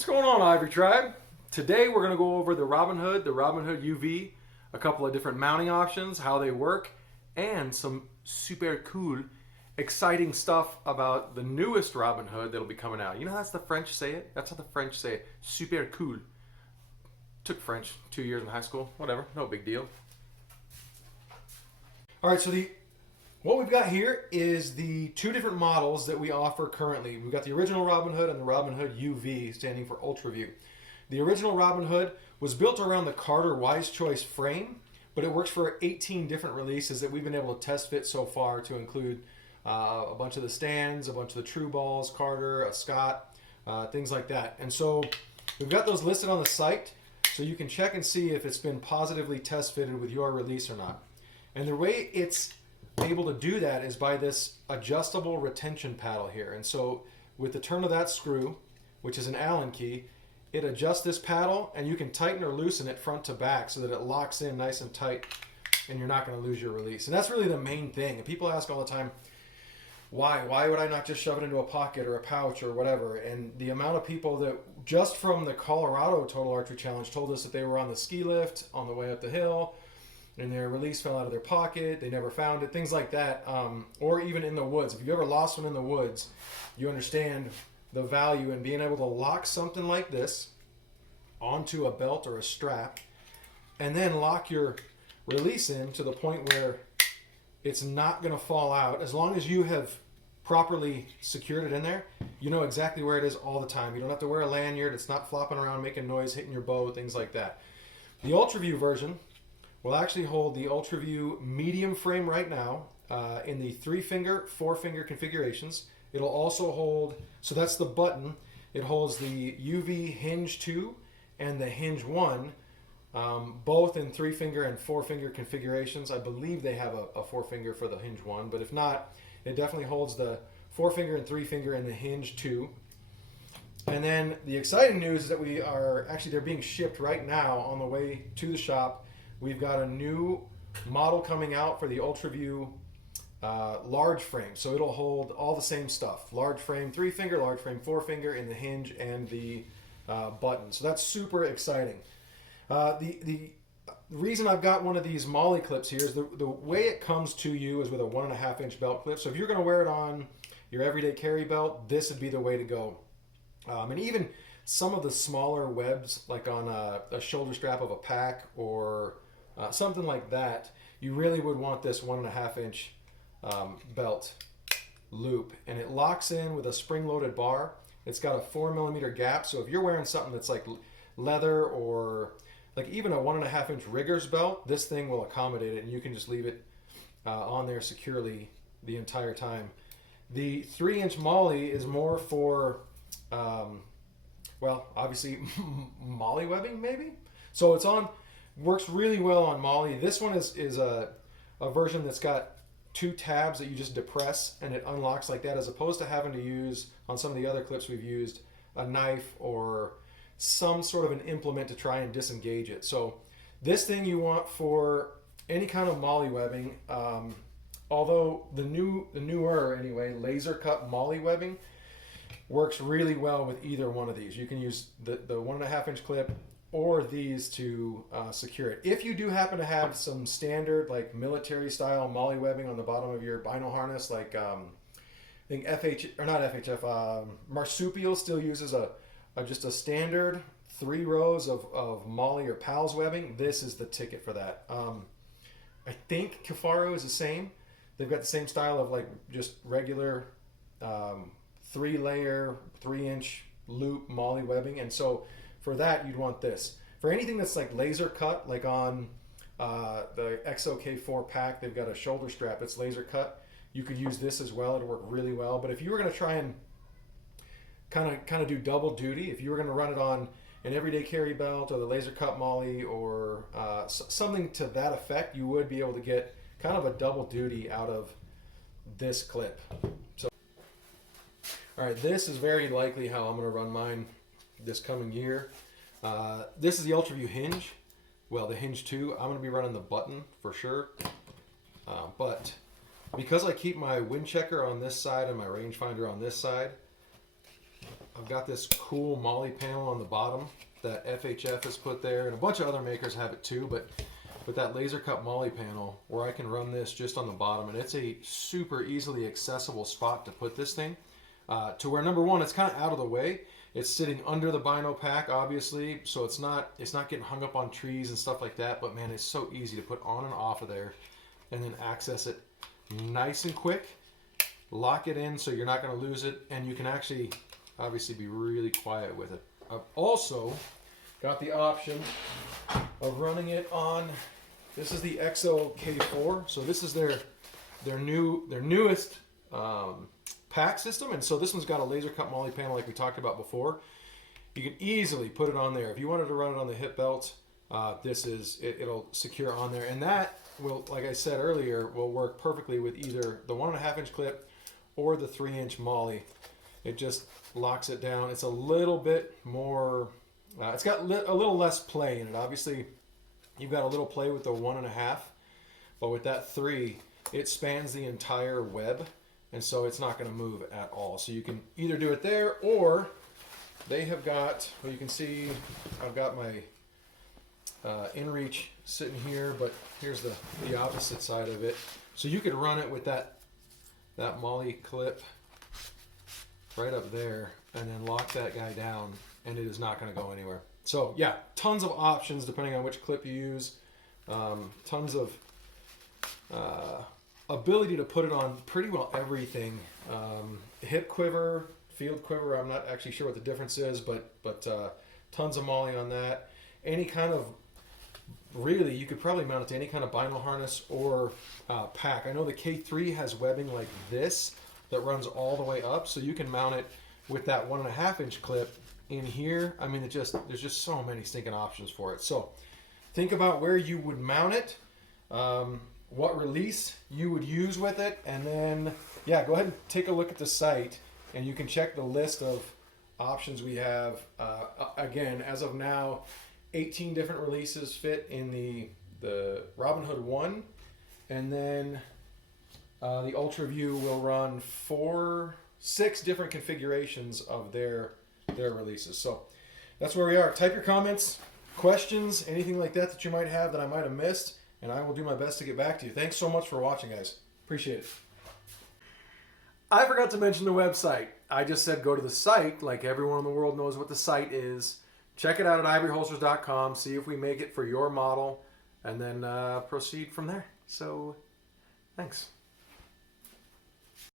What's going on, Ivory Tribe? Today we're going to go over the Robin Hood UV, a couple of different mounting options, how they work, and some super cool, exciting stuff about the newest Robin Hood that'll be coming out. You know, that's the French say it. That's how the French say it. Super cool. Took French 2 years in high school. Whatever, no big deal. All right, so what we've got here is the two different models that we offer currently. We've got the original Robin Hood and the Robin Hood UV, standing for Ultra View. The original Robin Hood was built around the Carter Wise Choice frame, but it works for 18 different releases that we've been able to test fit so far, to include a bunch of the stands, a bunch of the True Balls, Carter, a Scott, things like that. And so we've got those listed on the site, so you can check and see if it's been positively test fitted with your release or not. And the way it's able to do that is by this adjustable retention paddle here. And so with the turn of that screw, which is an Allen key, it adjusts this paddle, and you can tighten or loosen it front to back so that it locks in nice and tight and you're not going to lose your release. And that's really the main thing. And people ask all the time, why would I not just shove it into a pocket or a pouch or whatever? And the amount of people that just from the Colorado Total Archery Challenge told us that they were on the ski lift on the way up the hill and their release fell out of their pocket, they never found it, things like that. Or even in the woods. If you ever lost one in the woods, you understand the value in being able to lock something like this onto a belt or a strap and then lock your release in to the point where it's not going to fall out. As long as you have properly secured it in there, you know exactly where it is all the time. You don't have to wear a lanyard. It's not flopping around making noise, hitting your bow, things like that. The Ultra View version will actually hold the Ultra View medium frame right now in the 3-finger, 4-finger configurations. It'll also hold, so that's the button. It holds the UV Hinge 2 and the Hinge 1, both in 3-finger and 4-finger configurations. I believe they have a 4-finger for the Hinge 1, but if not, it definitely holds the 4-finger and 3-finger in the Hinge 2. And then the exciting news is that they're being shipped right now on the way to the shop. We've got a new model coming out for the Ultra View large frame. So it'll hold all the same stuff. Large frame 3-finger, large frame 4-finger in the hinge and the button. So that's super exciting. The reason I've got one of these Molly clips here is the way it comes to you is with a 1.5-inch belt clip. So if you're going to wear it on your everyday carry belt, this would be the way to go. And even some of the smaller webs, like on a shoulder strap of a pack or something like that, you really would want this 1.5-inch belt loop, and it locks in with a spring-loaded bar. It's got a 4mm gap, so if you're wearing something that's like leather or like even a 1.5-inch rigger's belt, this thing will accommodate it, and you can just leave it on there securely the entire time. The 3-inch Molly is more for well, obviously Molly webbing maybe. So works really well on Molly. This one is a version that's got 2 tabs that you just depress and it unlocks like that, as opposed to having to use, on some of the other clips we've used, a knife or some sort of an implement to try and disengage it. So this thing you want for any kind of Molly webbing, although the newer anyway, laser cut Molly webbing works really well with either one of these. You can use the 1.5-inch clip or these to secure it. If you do happen to have some standard, like military style Molly webbing on the bottom of your bino harness, like I think Marsupial still uses just a standard 3 rows of Molly or PALS webbing, this is the ticket for that. I think Kifaru is the same. They've got the same style of like just regular 3-layer, 3-inch loop Molly webbing, and so for that, you'd want this. For anything that's like laser cut, like on the XOK4 pack, they've got a shoulder strap that's laser cut. You could use this as well. It'll work really well. But if you were going to try and kind of do double duty, if you were going to run it on an everyday carry belt or the laser cut Molly or something to that effect, you would be able to get kind of a double duty out of this clip. So, all right, this is very likely how I'm going to run mine this coming year. This is the Ultra View Hinge. Well, the Hinge 2. I'm going to be running the button for sure. But because I keep my wind checker on this side and my rangefinder on this side, I've got this cool MOLLE panel on the bottom that FHF has put there, and a bunch of other makers have it too, but with that laser cut MOLLE panel where I can run this just on the bottom, and it's a super easily accessible spot to put this thing to where, number one, it's kind of out of the way. It's sitting under the bino pack, obviously, so it's not getting hung up on trees and stuff like that, but man, it's so easy to put on and off of there and then access it nice and quick. Lock it in so you're not going to lose it, and you can actually obviously be really quiet with it. I've also got the option of running it on, this is the EXO K4, so this is their newest pack system, and so this one's got a laser cut MOLLE panel like we talked about before. You can easily put it on there. If you wanted to run it on the hip belt, it'll secure on there, and that will, like I said earlier, will work perfectly with either the 1.5 inch clip or the 3 inch MOLLE. It just locks it down. It's a little bit more, it's got a little less play in it. Obviously, you've got a little play with the 1.5, but with that 3, it spans the entire web, and so it's not going to move at all. So you can either do it there, or they have got, well, you can see I've got my InReach sitting here, but here's the opposite side of it. So you could run it with that MOLLE clip right up there and then lock that guy down, and it is not going to go anywhere. So yeah, tons of options depending on which clip you use. Tons of ability to put it on pretty well everything. Hip quiver, field quiver, I'm not actually sure what the difference is, but tons of MOLLE on that. Any kind of, really, you could probably mount it to any kind of bino harness or pack. I know the K3 has webbing like this that runs all the way up, so you can mount it with that 1.5 inch clip in here. I mean, there's just so many stinking options for it. So think about where you would mount it, what release you would use with it, and then yeah, go ahead and take a look at the site, and you can check the list of options we have. Again, as of now, 18 different releases fit in the Robin Hood 1, and then the UltraView will run 6 different configurations of their releases. So that's where we are. Type your comments, questions, anything like that you might have that I might have missed, and I will do my best to get back to you. Thanks so much for watching, guys. Appreciate it. I forgot to mention the website. I just said go to the site, like everyone in the world knows what the site is. Check it out at ivoryholsters.com, see if we make it for your model, and then proceed from there. So, thanks.